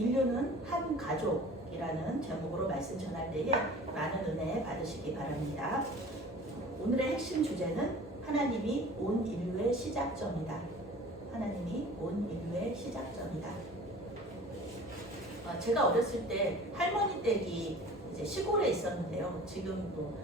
인류는 한 가족이라는 제목으로 말씀 전할 때에 많은 은혜 받으시기 바랍니다. 오늘의 핵심 주제는 하나님이 온 인류의 시작점이다. 하나님이 온 인류의 시작점이다. 제가 어렸을 때 할머니 댁이 이제 시골에 있었는데요. 지금 뭐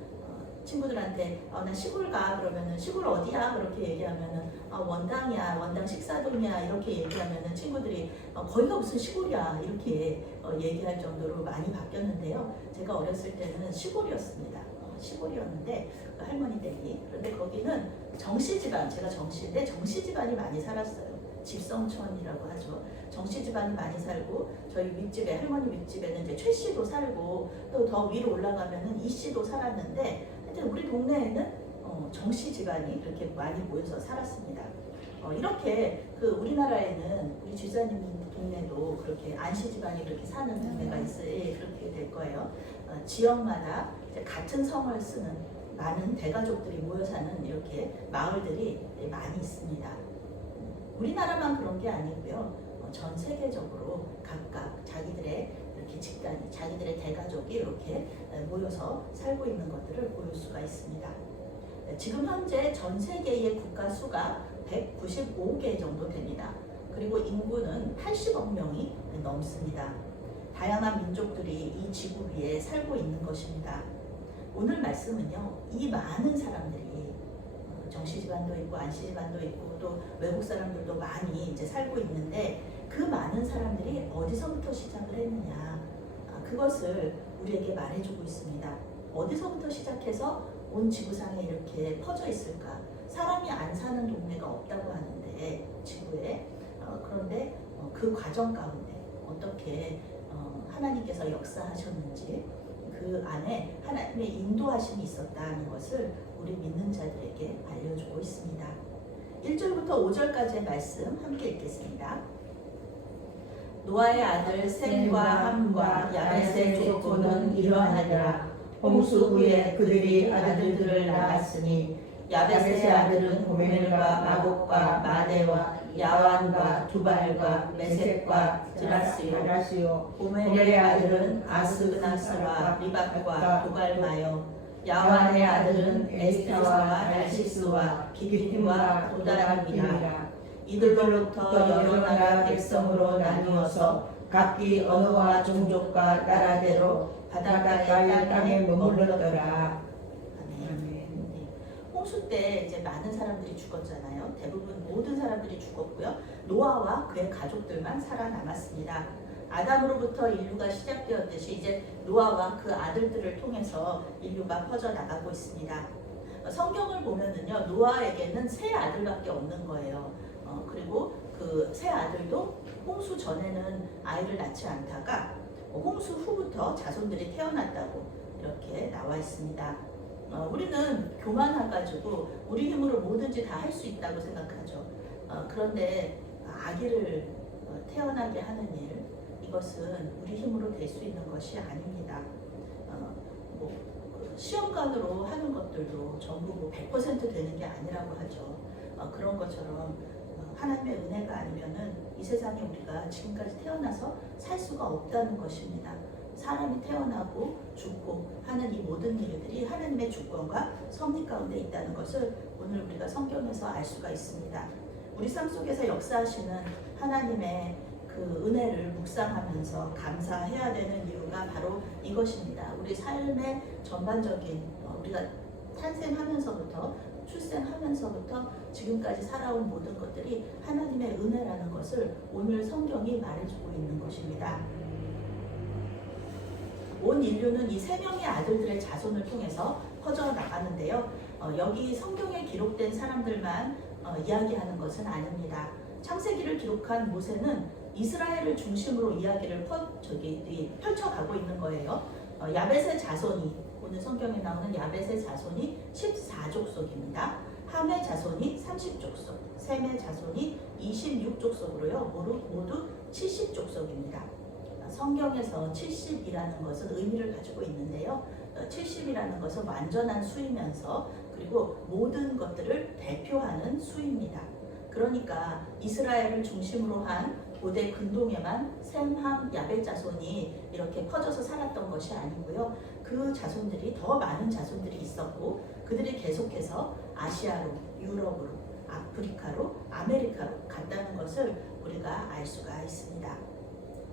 친구들한테 나 시골 가 그러면은 시골 어디야 그렇게 얘기하면은 원당이야, 원당 식사동이야 이렇게 얘기하면은 친구들이 거기가 무슨 시골이야 이렇게 얘기할 정도로 많이 바뀌었는데요. 제가 어렸을 때는 시골이었습니다. 시골이었는데 그 할머니 댁이, 그런데 거기는 정씨 집안, 제가 정씨인데 정씨 집안이 많이 살았어요. 집성촌이라고 하죠. 정씨 집안이 많이 살고 저희 윗집에, 할머니 윗집에는 이제 최 씨도 살고 또 더 위로 올라가면은 이 씨도 살았는데 하여튼 우리 동네에는 정씨 집안이 그렇게 많이 모여서 살았습니다. 이렇게 그 우리나라에는 우리 집사님 동네도 그렇게 안씨 집안이 그렇게 사는 동네가 있어요. 그렇게 될 거예요. 지역마다 이제 같은 성을 쓰는 많은 대가족들이 모여 사는 이렇게 마을들이 많이 있습니다. 우리나라만 그런 게 아니고요. 전 세계적으로 각각 자기들의 이렇게 집단이, 자기들의 대가족이 이렇게 모여서 살고 있는 것들을 볼 수가 있습니다. 지금 현재 전 세계의 국가 수가 195개 정도 됩니다. 그리고 인구는 80억 명이 넘습니다. 다양한 민족들이 이 지구 위에 살고 있는 것입니다. 오늘 말씀은요, 이 많은 사람들이 정씨 집안도 있고 안씨 집안도 있고 또 외국 사람들도 많이 이제 살고 있는데 그 많은 사람들이 어디서부터 시작을 했느냐, 그것을 우리에게 말해주고 있습니다. 어디서부터 시작해서 온 지구상에 이렇게 퍼져 있을까? 사람이 안 사는 동네가 없다고 하는데 지구에, 그런데 그 과정 가운데 어떻게 하나님께서 역사하셨는지, 그 안에 하나님의 인도하심이 있었다는 것을 우리 믿는 자들에게 알려주고 있습니다. 1절부터 5절까지의 말씀 함께 읽겠습니다. 노아의 아들 셈과 함과 야벳의 족보는 이러하니라. 홍수 후에 그들이 아들들을 낳았으니 야벳의 아들은 고멜과 마곡과 마대와 야완과 두발과 메섹과 드라스요. 고멜의 아들은 아스그나스와 리박과 도갈마요. 야완의 아들은 에스타와 날시스와 기빔과 도다람이라. 이들로부터 여러 나라 백성으로 나누어서 각기 언어와 종족과 나라대로 바닷가의 땅에 머물렀더라. 홍수 때 이제 많은 사람들이 죽었잖아요. 대부분 모든 사람들이 죽었고요. 노아와 그의 가족들만 살아남았습니다. 아담으로부터 인류가 시작되었듯이 이제 노아와 그 아들들을 통해서 인류가 퍼져나가고 있습니다. 성경을 보면은요, 노아에게는 세 아들밖에 없는 거예요. 그리고 그 세 아들도 홍수 전에는 아이를 낳지 않다가 홍수 후부터 자손들이 태어났다고 이렇게 나와 있습니다. 우리는 교만해가지고 우리 힘으로 뭐든지 다 할 수 있다고 생각하죠. 그런데 아기를 태어나게 하는 일, 이것은 우리 힘으로 될 수 있는 것이 아닙니다. 시험관으로 하는 것들도 전부 100% 되는 게 아니라고 하죠. 그런 것처럼 하나님의 은혜가 아니면은 이 세상에 우리가 지금까지 태어나서 살 수가 없다는 것입니다. 사람이 태어나고 죽고 하는 이 모든 일들이 하나님의 주권과 섭리 가운데 있다는 것을 오늘 우리가 성경에서 알 수가 있습니다. 우리 삶 속에서 역사하시는 하나님의 그 은혜를 묵상하면서 감사해야 되는 이유가 바로 이것입니다. 우리 삶의 전반적인, 우리가 탄생하면서부터 출생하면서부터 지금까지 살아온 모든 것들이 하나님의 은혜라는 것을 오늘 성경이 말해주고 있는 것입니다. 온 인류는 이 세 명의 아들들의 자손을 통해서 퍼져나가는데요. 여기 성경에 기록된 사람들만 이야기하는 것은 아닙니다. 창세기를 기록한 모세는 이스라엘을 중심으로 이야기를 펼쳐가고 있는 거예요. 야벳의 자손이, 오늘 성경에 나오는 야벳의 자손이 14족속입니다. 함의 자손이 30족속, 셈의 자손이 26족속으로요. 모두 70족속입니다. 성경에서 70이라는 것은 의미를 가지고 있는데요. 70이라는 것은 완전한 수이면서 그리고 모든 것들을 대표하는 수입니다. 그러니까 이스라엘을 중심으로 한 고대 근동에만 셈, 함, 야벳 자손이 이렇게 퍼져서 살았던 것이 아니고요. 그 자손들이 더 많은 자손들이 있었고 그들이 계속해서 아시아로, 유럽으로, 아프리카로, 아메리카로 갔다는 것을 우리가 알 수가 있습니다.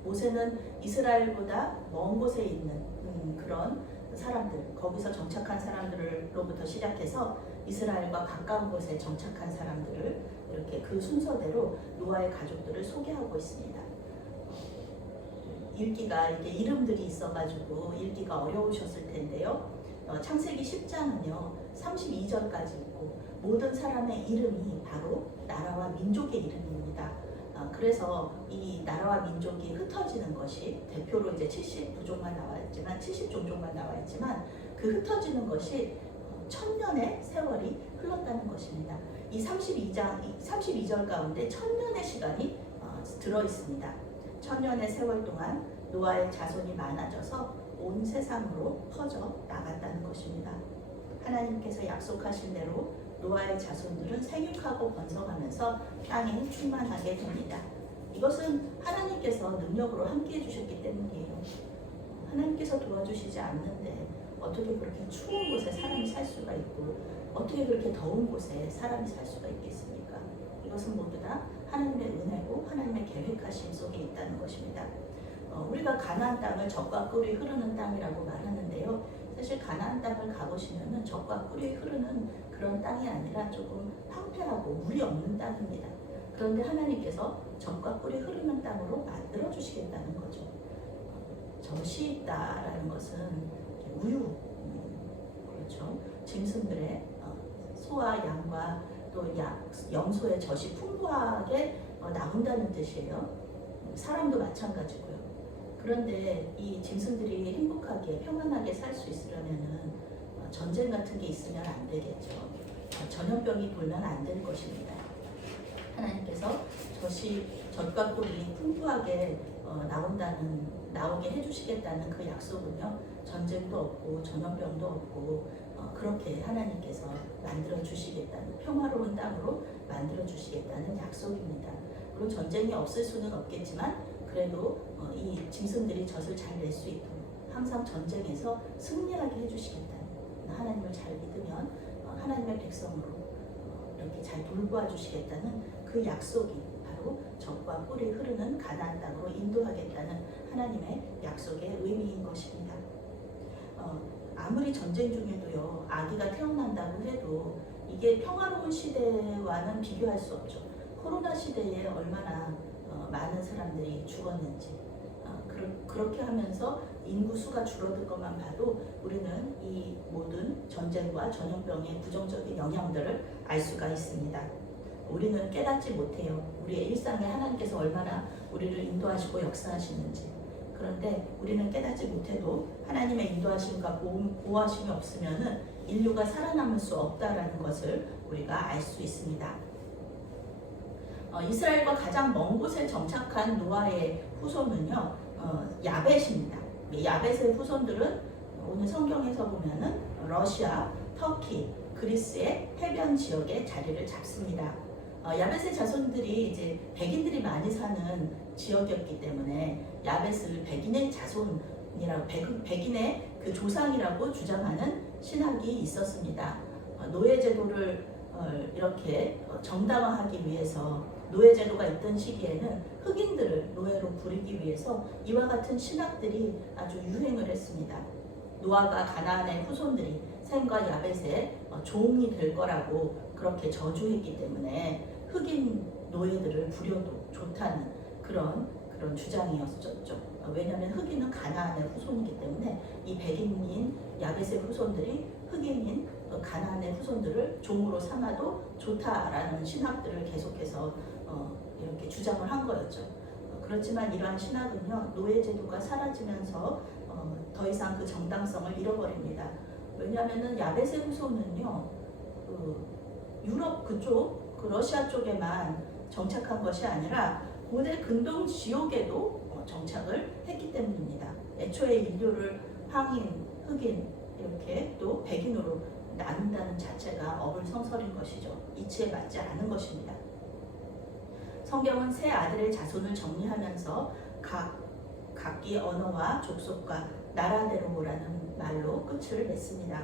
모세는 이스라엘보다 먼 곳에 있는 그런 사람들, 거기서 정착한 사람들로부터 시작해서 이스라엘과 가까운 곳에 정착한 사람들을 이렇게 그 순서대로 노아의 가족들을 소개하고 있습니다. 읽기가 이렇게 이름들이 있어가지고 읽기가 어려우셨을 텐데요. 창세기 10장은요 32절까지 있고 모든 사람의 이름이 바로 나라와 민족의 이름입니다. 그래서 이 나라와 민족이 흩어지는 것이 대표로 이제 70부족만 나와 있지만 70종족만 나와 있지만 그 흩어지는 것이 1000년의 세월이 흘렀다는 것입니다. 이 32절 가운데 1000년의 시간이 들어 있습니다. 1000년의 세월 동안 노아의 자손이 많아져서 온 세상으로 퍼져 나갔다는 것입니다. 하나님께서 약속하신 대로 노아의 자손들은 생육하고 번성하면서 땅에 충만하게 됩니다. 이것은 하나님께서 능력으로 함께 해주셨기 때문이에요. 하나님께서 도와주시지 않는데 어떻게 그렇게 추운 곳에 사람이 살 수가 있고 어떻게 그렇게 더운 곳에 사람이 살 수가 있겠습니까? 이것은 모두 다 하나님의 은혜고 하나님의 계획하심 속에 있다는 것입니다. 우리가 가나안 땅을 젖과 꿀이 흐르는 땅이라고 말하는데요. 사실 가나안 땅을 가보시면은 젖과 꿀이 흐르는 그런 땅이 아니라 조금 황폐하고 물이 없는 땅입니다. 그런데 하나님께서 젖과 꿀이 흐르는 땅으로 만들어 주시겠다는 거죠. 젖이 있다라는 것은 우유, 그렇죠. 짐승들의 소와 양과 또 염소의 젖이 풍부하게 나온다는 뜻이에요. 사람도 마찬가지고요. 그런데 이 짐승들이 행복하게 평안하게 살 수 있으려면은 전쟁 같은 게 있으면 안 되겠죠. 전염병이 돌면 안 될 것입니다. 하나님께서 젖과 꿀이 풍부하게 나오게 해주시겠다는 그 약속은요. 전쟁도 없고 전염병도 없고 그렇게 하나님께서 만들어 주시겠다는 평화로운 땅으로 만들어 주시겠다는 약속입니다. 물론 전쟁이 없을 수는 없겠지만 그래도 이 짐승들이 젖을 잘 낼 수 있도록 항상 전쟁에서 승리하게 해주시겠다는 하나님을 잘 믿으면 하나님의 백성으로 이렇게 잘 돌보아 주시겠다는 그 약속이 바로 젖과 꿀이 흐르는 가나안 땅으로 인도하겠다는 하나님의 약속의 의미인 것입니다. 아무리 전쟁 중에도요 아기가 태어난다고 해도 이게 평화로운 시대와는 비교할 수 없죠. 코로나 시대에 얼마나 많은 사람들이 죽었는지 그렇게 하면서 인구 수가 줄어들 것만 봐도 우리는 이 모든 전쟁과 전염병의 부정적인 영향들을 알 수가 있습니다. 우리는 깨닫지 못해요. 우리의 일상에 하나님께서 얼마나 우리를 인도하시고 역사하시는지. 그런데 우리는 깨닫지 못해도 하나님의 인도하심과 보호하심이 없으면은 인류가 살아남을 수 없다라는 것을 우리가 알 수 있습니다. 이스라엘과 가장 먼 곳에 정착한 노아의 후손은요, 야벳입니다. 야벳의 후손들은 오늘 성경에서 보면은 러시아, 터키, 그리스의 해변 지역에 자리를 잡습니다. 야벳의 자손들이 이제 백인들이 많이 사는 지역이었기 때문에 야벳을 백인의 자손이라고 백인의 그 조상이라고 주장하는 신학이 있었습니다. 노예제도를 이렇게 정당화하기 위해서 노예제도가 있던 시기에는 흑인들을 노예로 부리기 위해서 이와 같은 신학들이 아주 유행을 했습니다. 노아가 가나안의 후손들이 셈과 야벳의 종이 될 거라고 그렇게 저주했기 때문에 흑인 노예들을 부려도 좋다는 그런 주장이었었죠. 왜냐하면 흑인은 가나안의 후손이기 때문에 이 백인인 야벳의 후손들이 흑인인 가나안의 후손들을 종으로 삼아도 좋다라는 신학들을 계속해서 이렇게 주장을 한 거였죠. 그렇지만 이러한 신학은요 노예제도가 사라지면서 더 이상 그 정당성을 잃어버립니다. 왜냐하면은 야벳의 후손은요 유럽 그쪽 그 러시아 쪽에만 정착한 것이 아니라 고대 근동 지역에도 정착을 했기 때문입니다. 애초에 인류를 황인, 흑인 이렇게 또 백인으로 나눈다는 자체가 어불성설인 것이죠. 이치에 맞지 않은 것입니다. 성경은 세 아들의 자손을 정리하면서 각기 언어와 족속과 나라대로라는 말로 끝을 맺습니다.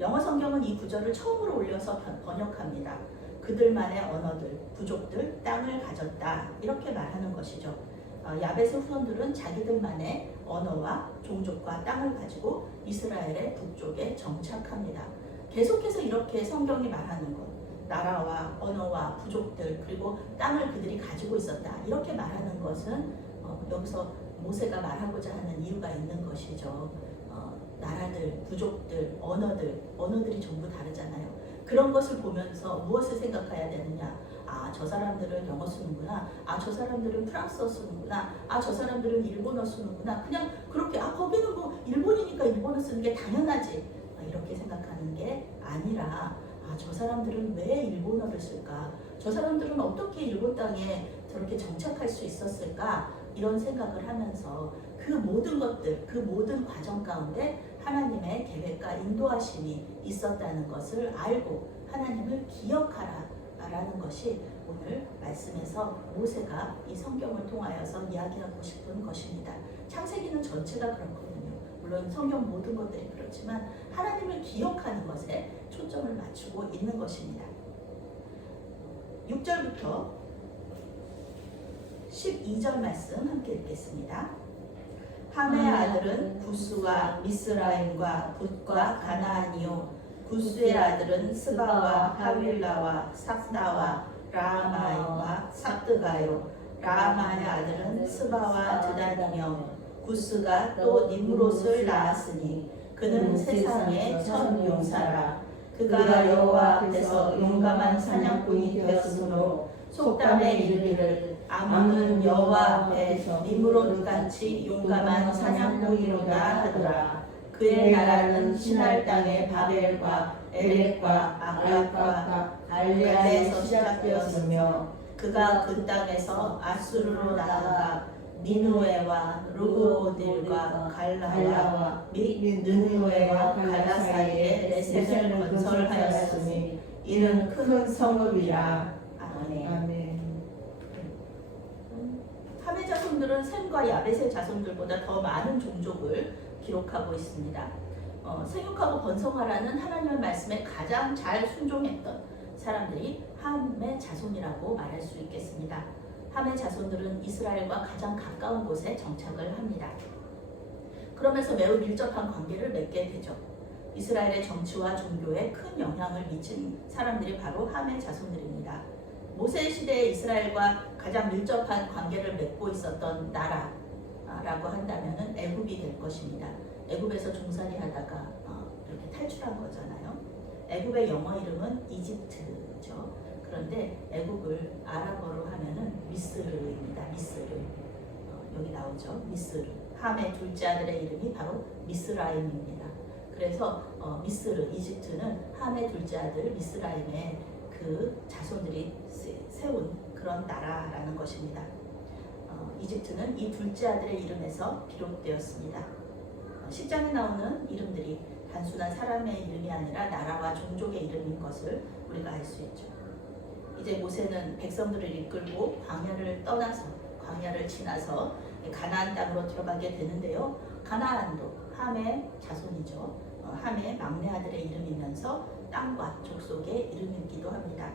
영어 성경은 이 구절을 처음으로 올려서 번역합니다. 그들만의 언어들, 부족들, 땅을 가졌다 이렇게 말하는 것이죠. 야벳의 후손들은 자기들만의 언어와 종족과 땅을 가지고 이스라엘의 북쪽에 정착합니다. 계속해서 이렇게 성경이 말하는 것, 나라와 언어와 부족들 그리고 땅을 그들이 가지고 있었다 이렇게 말하는 것은 여기서 모세가 말하고자 하는 이유가 있는 것이죠. 나라들, 부족들, 언어들이 전부 다르잖아요. 그런 것을 보면서 무엇을 생각해야 되느냐? 아, 저 사람들은 영어 쓰는구나. 아, 저 사람들은 프랑스어 쓰는구나. 아, 저 사람들은 일본어 쓰는구나. 그냥 그렇게 거기는 뭐 일본이니까 일본어 쓰는 게 당연하지. 이렇게 생각하는 게 아니라 저 사람들은 왜 일본어를 쓸까? 저 사람들은 어떻게 일본 땅에 저렇게 정착할 수 있었을까? 이런 생각을 하면서 그 모든 것들, 그 모든 과정 가운데 하나님의 계획과 인도하심이 있었다는 것을 알고 하나님을 기억하라라는 것이 오늘 말씀에서 모세가 이 성경을 통하여서 이야기하고 싶은 것입니다. 창세기는 전체가 그렇거든요. 물론 성경 모든 것들이 그렇지만 하나님을 기억하는 것에 초점을 맞추고 있는 것입니다. 6절부터 12절 말씀 함께 읽겠습니다. 함의 아들은 구스와 미스라임과 붓과 가나안이요 구스의 아들은 스바와 하윌라와 삭다와 라마이와 삭드가요 라마의 아들은 스바와 드단이며 구스가 또 님롯을 낳았으니 그는 세상의 첫 용사라. 그가 여호와 앞에서 용감한 사냥꾼이 되었으므로 속담에 이르기를 아문은 여호와 앞에 니므롯같이 용감한 사냥꾼이로다 하더라. 그의 나라는 신할 땅의 바벨과 에렉과 아갈과 갈레아에서 시작되었으며 그가 그 땅에서 아수르로 나아가 니누에와 르호딜과 갈라와 및 느누에와 갈라 사이에 레셋을 건설하였으니 이는 큰 성읍이라. 아멘. 함의 자손들은 셈과 야벳의 자손들보다 더 많은 종족을 기록하고 있습니다. 생육하고 번성하라는 하나님의 말씀에 가장 잘 순종했던 사람들이 함의 자손이라고 말할 수 있겠습니다. 함의 자손들은 이스라엘과 가장 가까운 곳에 정착을 합니다. 그러면서 매우 밀접한 관계를 맺게 되죠. 이스라엘의 정치와 종교에 큰 영향을 미친 사람들이 바로 함의 자손들입니다. 모세 시대에 이스라엘과 가장 밀접한 관계를 맺고 있었던 나라라고 한다면 애굽이 될 것입니다. 애굽에서 종살이 하다가 이렇게 탈출한 거잖아요. 애굽의 영어 이름은 이집트죠. 그런데 애굽을 아랍어로 하면은 미스르입니다. 미스르. 여기 나오죠. 미스르. 함의 둘째 아들의 이름이 바로 미스라임입니다. 그래서 미스르, 이집트는 함의 둘째 아들 미스라임의 그 자손들이 세운 그런 나라라는 것입니다. 이집트는 이 둘째 아들의 이름에서 비롯되었습니다. 10장에 나오는 이름들이 단순한 사람의 이름이 아니라 나라와 종족의 이름인 것을 우리가 알 수 있죠. 이제 모세는 백성들을 이끌고 광야를 지나서 가나안 땅으로 들어가게 되는데요. 가나안도 함의 자손이죠. 함의 막내 아들의 이름이면서 땅과 족속의 이름이기도 합니다.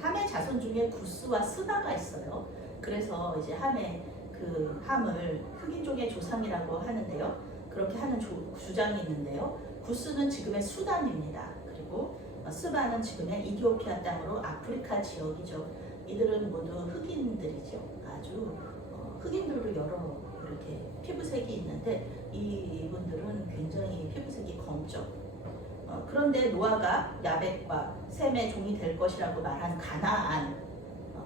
함의 자손 중에 구스와 스바가 있어요. 그래서 이제 함을 흑인족의 조상이라고 하는데요. 그렇게 하는 주장이 있는데요. 구스는 지금의 수단입니다. 그리고 스바는 지금의 이디오피아 땅으로 아프리카 지역이죠. 이들은 모두 흑인들이죠. 아주 흑인들도 여러 이렇게 피부색이 있는데 이분들은 굉장히 피부색이 검죠. 그런데 노아가 야벳과 셈의 종이 될 것이라고 말한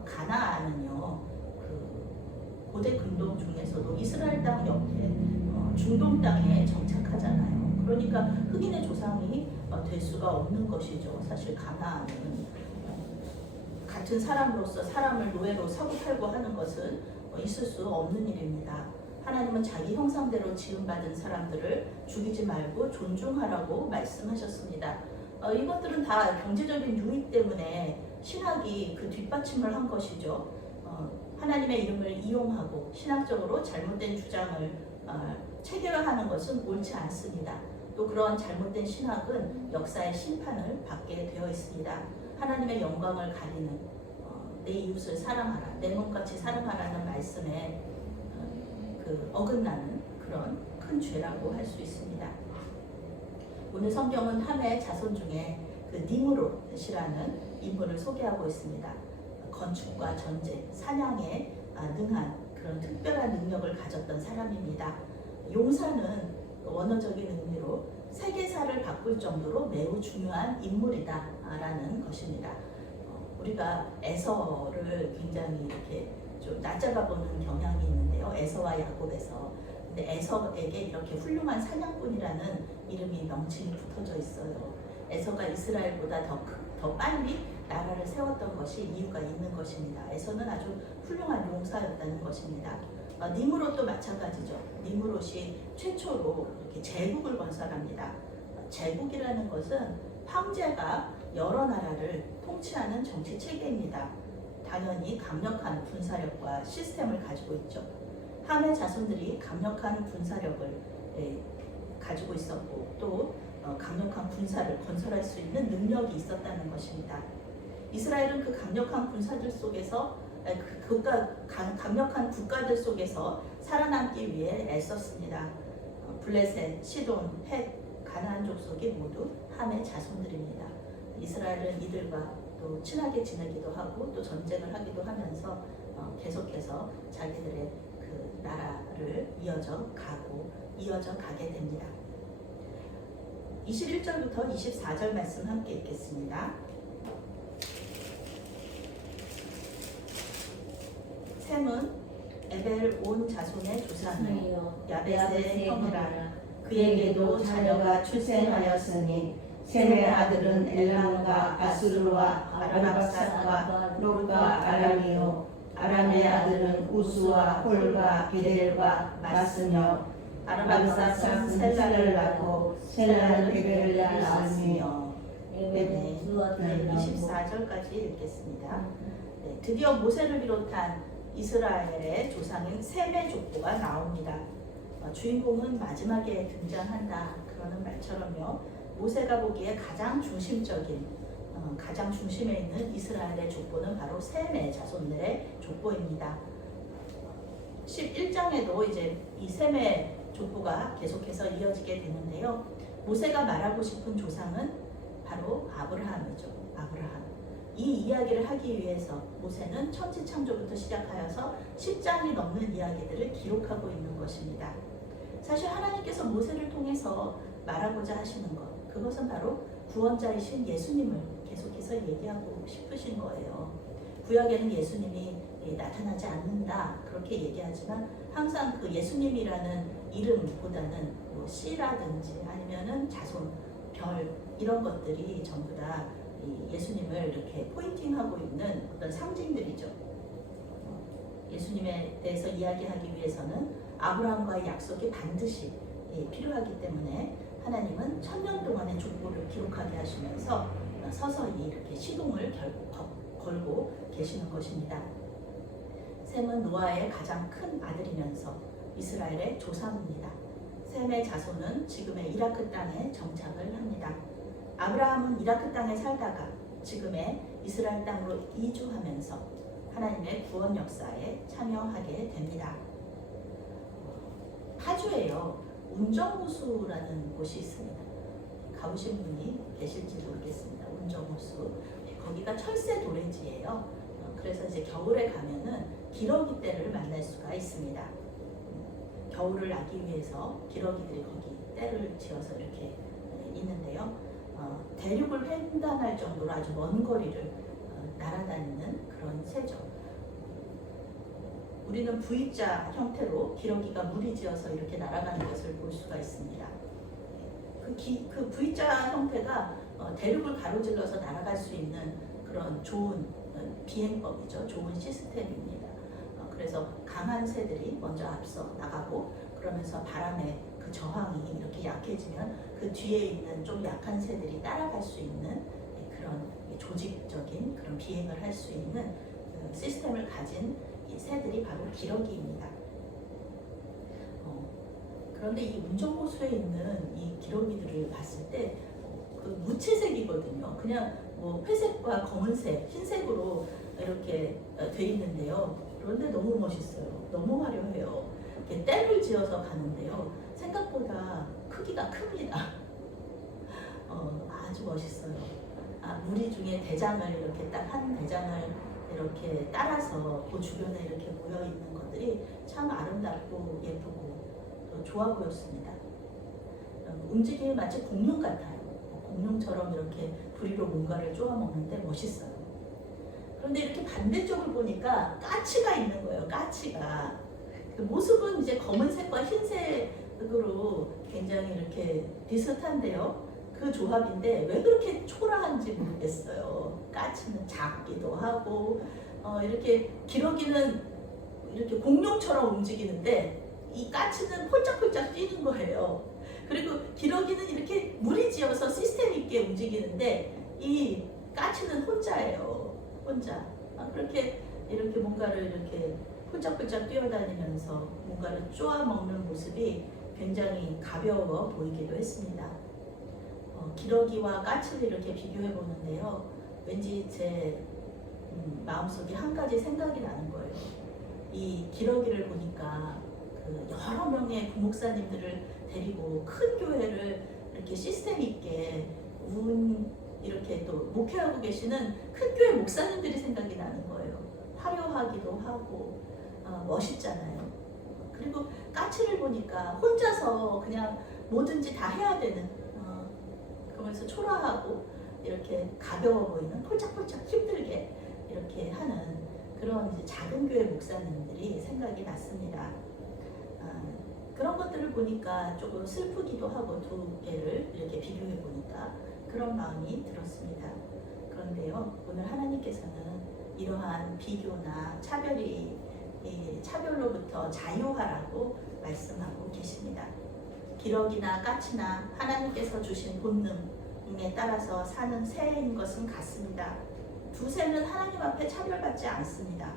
가나안은요, 그 고대 근동 중에서도 이스라엘 땅 옆에 중동 땅에 정착하잖아요. 그러니까 흑인의 조상이 될 수가 없는 것이죠. 사실 가나안은 같은 사람으로서 사람을 노예로 사고 팔고 하는 것은 있을 수 없는 일입니다. 하나님은 자기 형상대로 지음받은 사람들을 죽이지 말고 존중하라고 말씀하셨습니다. 이것들은 다 경제적인 유익 때문에 신학이 그 뒷받침을 한 것이죠. 하나님의 이름을 이용하고 신학적으로 잘못된 주장을 체계화하는 것은 옳지 않습니다. 또 그런 잘못된 신학은 역사의 심판을 받게 되어 있습니다. 하나님의 영광을 가리는 내 이웃을 사랑하라, 내 몸같이 사랑하라는 말씀에 어긋나는 그런 큰 죄라고 할 수 있습니다. 오늘 성경은 함의 자손 중에 니므롯이라는 인물을 소개하고 있습니다. 건축과 전쟁, 사냥에 능한 그런 특별한 능력을 가졌던 사람입니다. 용사는 원어적인 의미로 세계사를 바꿀 정도로 매우 중요한 인물이다라는 것입니다. 우리가 에서를 굉장히 이렇게 좀 낮잡아보는 경향이 있는데요. 에서와 야곱에서. 근데 에서에게 이렇게 훌륭한 사냥꾼이라는 이름이 명칭이 붙어져 있어요. 에서가 이스라엘보다 더 빨리 나라를 세웠던 것이 이유가 있는 것입니다. 에서는 아주 훌륭한 용사였다는 것입니다. 니므롯도 마찬가지죠. 니므롯이 최초로 이렇게 제국을 건설합니다. 제국이라는 것은 황제가 여러 나라를 통치하는 정치 체계입니다. 당연히 강력한 군사력과 시스템을 가지고 있죠. 함의 자손들이 강력한 군사력을 가지고 있었고 또 강력한 군사를 건설할 수 있는 능력이 있었다는 것입니다. 이스라엘은 그 강력한 군사들 속에서 강력한 국가들 속에서 살아남기 위해 애썼습니다. 블레셋, 시돈, 헷, 가나안 족속이 모두 함의 자손들입니다. 이스라엘은 이들과 또 친하게 지내기도 하고 또 전쟁을 하기도 하면서 계속해서 자기들의 그 나라를 이어져 가게 됩니다. 21절부터 24절 말씀 함께 읽겠습니다. 셈은 에벨 온 자손의 조상이요 야벳의 형이라. 그에게도 자녀가 출생하였으니 셈의 아들은 엘람과 아수르와 아르박사와 롯과 아람이요 아람의 아들은 우스와 홀과 게델과 마스며 아르박사는 셀라를 낳고 셀라는 에벨을 낳았으며. 24절까지 읽겠습니다. 드디어 모세를 비롯한 이스라엘의 조상인 셈의 족보가 나옵니다. 주인공은 마지막에 등장한다 그러는 말처럼요. 모세가 보기에 가장 중심적인 가장 중심에 있는 이스라엘의 족보는 바로 셈의 자손들의 족보입니다. 11장에도 이제 이 셈의 족보가 계속해서 이어지게 되는데요. 모세가 말하고 싶은 조상은 바로 아브라함이죠. 아브라함. 이 이야기를 하기 위해서 모세는 천지창조부터 시작하여서 10장이 넘는 이야기들을 기록하고 있는 것입니다. 사실 하나님께서 모세를 통해서 말하고자 하시는 것, 그것은 바로 구원자이신 예수님을 계속해서 얘기하고 싶으신 거예요. 구약에는 예수님이 나타나지 않는다 그렇게 얘기하지만 항상 그 예수님이라는 이름보다는 뭐 씨라든지 아니면은 자손, 별 이런 것들이 전부 다 예수님을 이렇게 포인팅하고 있는 어떤 상징들이죠. 예수님에 대해서 이야기하기 위해서는 아브라함과의 약속이 반드시 필요하기 때문에 하나님은 1000년 동안의 족보를 기록하게 하시면서 서서히 이렇게 시동을 걸고 계시는 것입니다. 셈은 노아의 가장 큰 아들이면서 이스라엘의 조상입니다. 셈의 자손은 지금의 이라크 땅에 정착을 합니다. 아브라함은 이라크 땅에 살다가 지금의 이스라엘 땅으로 이주하면서 하나님의 구원 역사에 참여하게 됩니다. 파주에요. 운정호수라는 곳이 있습니다. 가보신 분이 계실지 모르겠습니다. 운정호수. 거기가 철새 도래지예요. 그래서 이제 겨울에 가면은 기러기 떼를 만날 수가 있습니다. 겨울을 나기 위해서 기러기들이 거기 떼를 지어서 이렇게 있는데요. 대륙을 횡단할 정도로 아주 먼 거리를 날아다니는 그런 새죠. 우리는 V자 형태로 기러기가 무리지어서 이렇게 날아가는 것을 볼 수가 있습니다. 그 V자 형태가 대륙을 가로질러서 날아갈 수 있는 그런 좋은 비행법이죠. 좋은 시스템입니다. 그래서 강한 새들이 먼저 앞서 나가고 그러면서 바람의 그 저항이 이렇게 약해지면 그 뒤에 있는 좀 약한 새들이 따라갈 수 있는 그런 조직적인 그런 비행을 할 수 있는 시스템을 가진 이 새들이 바로 기러기입니다. 그런데 이 운전보수에 있는 이 기러기들을 봤을 때 그 무채색이거든요. 그냥 뭐 회색과 검은색, 흰색으로 이렇게 돼 있는데요. 그런데 너무 멋있어요. 너무 화려해요. 이렇게 떼를 지어서 가는데요. 생각보다 크기가 큽니다. 아주 멋있어요. 무리 중에 대장을 이렇게 딱 한 대장을 이렇게 따라서 그 주변에 이렇게 모여 있는 것들이 참 아름답고 예쁘고 또 좋아 보였습니다. 움직임이 마치 공룡 같아요. 공룡처럼 이렇게 부리로 뭔가를 쪼아 먹는데 멋있어요. 그런데 이렇게 반대쪽을 보니까 까치가 있는 거예요. 까치가. 그 모습은 이제 검은색과 흰색으로 굉장히 이렇게 비슷한데요. 그 조합인데 왜 그렇게 초라한지 모르겠어요. 까치는 작기도 하고 이렇게 기러기는 이렇게 공룡처럼 움직이는데 이 까치는 폴짝폴짝 뛰는 거예요. 그리고 기러기는 이렇게 무리지어서 시스템 있게 움직이는데 이 까치는 혼자예요. 혼자. 그렇게 이렇게 뭔가를 이렇게 폴짝폴짝 뛰어다니면서 뭔가를 쪼아 먹는 모습이 굉장히 가벼워 보이기도 했습니다. 기러기와 까치를 이렇게 비교해 보는데요. 왠지 제 마음속에 한 가지 생각이 나는 거예요. 이 기러기를 보니까 그 여러 명의 부목사님들을 데리고 큰 교회를 이렇게 시스템 있게 이렇게 또 목회하고 계시는 큰 교회 목사님들이 생각이 나는 거예요. 화려하기도 하고 멋있잖아요. 그리고 까치를 보니까 혼자서 그냥 뭐든지 다 해야 되는 그러면서 초라하고 이렇게 가벼워 보이는 폴짝폴짝 힘들게 이렇게 하는 그런 이제 작은 교회 목사님들이 생각이 났습니다. 그런 것들을 보니까 조금 슬프기도 하고 두 개를 이렇게 비교해 보니까 그런 마음이 들었습니다. 그런데요, 오늘 하나님께서는 이러한 비교나 차별로부터 자유하라고 말씀하고 계십니다. 기러기나 까치나 하나님께서 주신 본능에 따라서 사는 새인 것은 같습니다. 두 새는 하나님 앞에 차별받지 않습니다.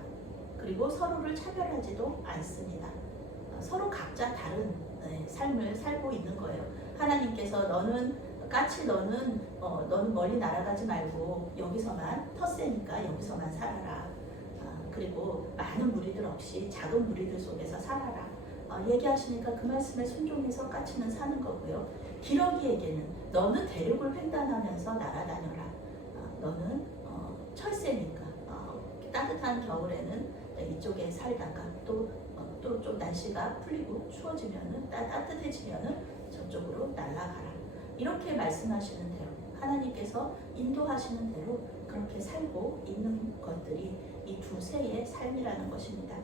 그리고 서로를 차별하지도 않습니다. 서로 각자 다른 삶을 살고 있는 거예요. 하나님께서 까치 너는 멀리 날아가지 말고 여기서만 텃새니까 여기서만 살아라. 그리고 많은 무리들 없이 작은 무리들 속에서 살아라. 얘기하시니까 그 말씀에 순종해서 까치는 사는 거고요. 기러기에게는 너는 대륙을 횡단하면서 날아다녀라. 너는 철새니까 따뜻한 겨울에는 이쪽에 살다가 또 좀 날씨가 풀리고 추워지면은 따뜻해지면은 저쪽으로 날아가라. 이렇게 말씀하시는 대로 하나님께서 인도하시는 대로 그렇게 살고 있는 것들이 이 두 새의 삶이라는 것입니다.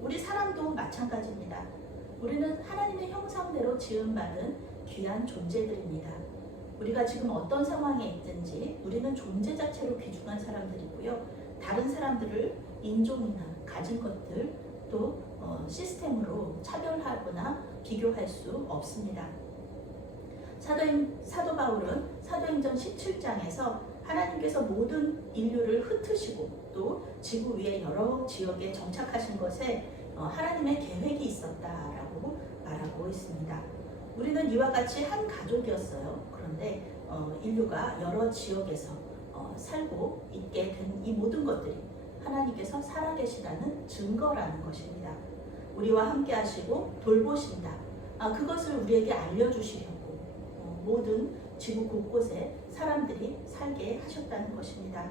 우리 사람도 마찬가지입니다. 우리는 하나님의 형상대로 지음받은 귀한 존재들입니다. 우리가 지금 어떤 상황에 있든지 우리는 존재 자체로 귀중한 사람들이고요. 다른 사람들을 인종이나 가진 것들 또 시스템으로 차별하거나 비교할 수 없습니다. 사도 바울은 사도행전 17장에서 하나님께서 모든 인류를 흩으시고 또 지구 위에 여러 지역에 정착하신 것에 하나님의 계획이 있었다라고 말하고 있습니다. 우리는 이와 같이 한 가족이었어요. 그런데 인류가 여러 지역에서 살고 있게 된 이 모든 것들이 하나님께서 살아계시다는 증거라는 것입니다. 우리와 함께 하시고 돌보신다. 그것을 우리에게 알려주시려고 모든 지구 곳곳에 사람들이 살게 하셨다는 것입니다.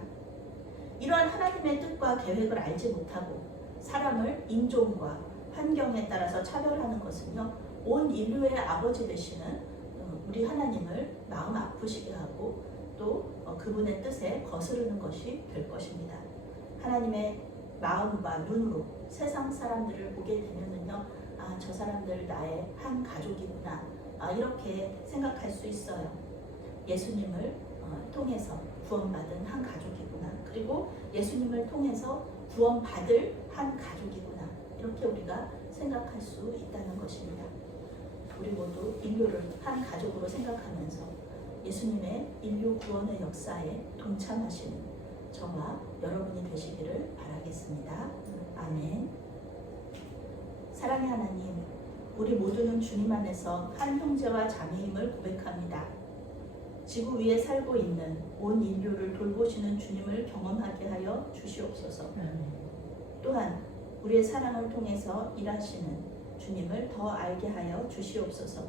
이러한 하나님의 뜻과 계획을 알지 못하고 사람을 인종과 환경에 따라서 차별하는 것은요, 온 인류의 아버지 되시는 우리 하나님을 마음 아프시게 하고 또 그분의 뜻에 거스르는 것이 될 것입니다. 하나님의 마음과 눈으로 세상 사람들을 보게 되면은요, 저 사람들 나의 한 가족이구나, 이렇게 생각할 수 있어요. 예수님을 통해서 구원받은 한 가족이구나, 그리고 예수님을 통해서 구원받을 한 가족이구나, 이렇게 우리가 생각할 수 있다는 것입니다. 우리 모두 인류를 한 가족으로 생각하면서 예수님의 인류 구원의 역사에 동참하시는 저와 여러분이 되시기를 바라겠습니다. 아멘. 사랑의 하나님, 우리 모두는 주님 안에서 한 형제와 자매임을 고백합니다. 지구 위에 살고 있는 온 인류를 돌보시는 주님을 경험하게 하여 주시옵소서. 또한 우리의 사랑을 통해서 일하시는 주님을 더 알게 하여 주시옵소서.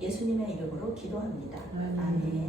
예수님의 이름으로 기도합니다. 아멘.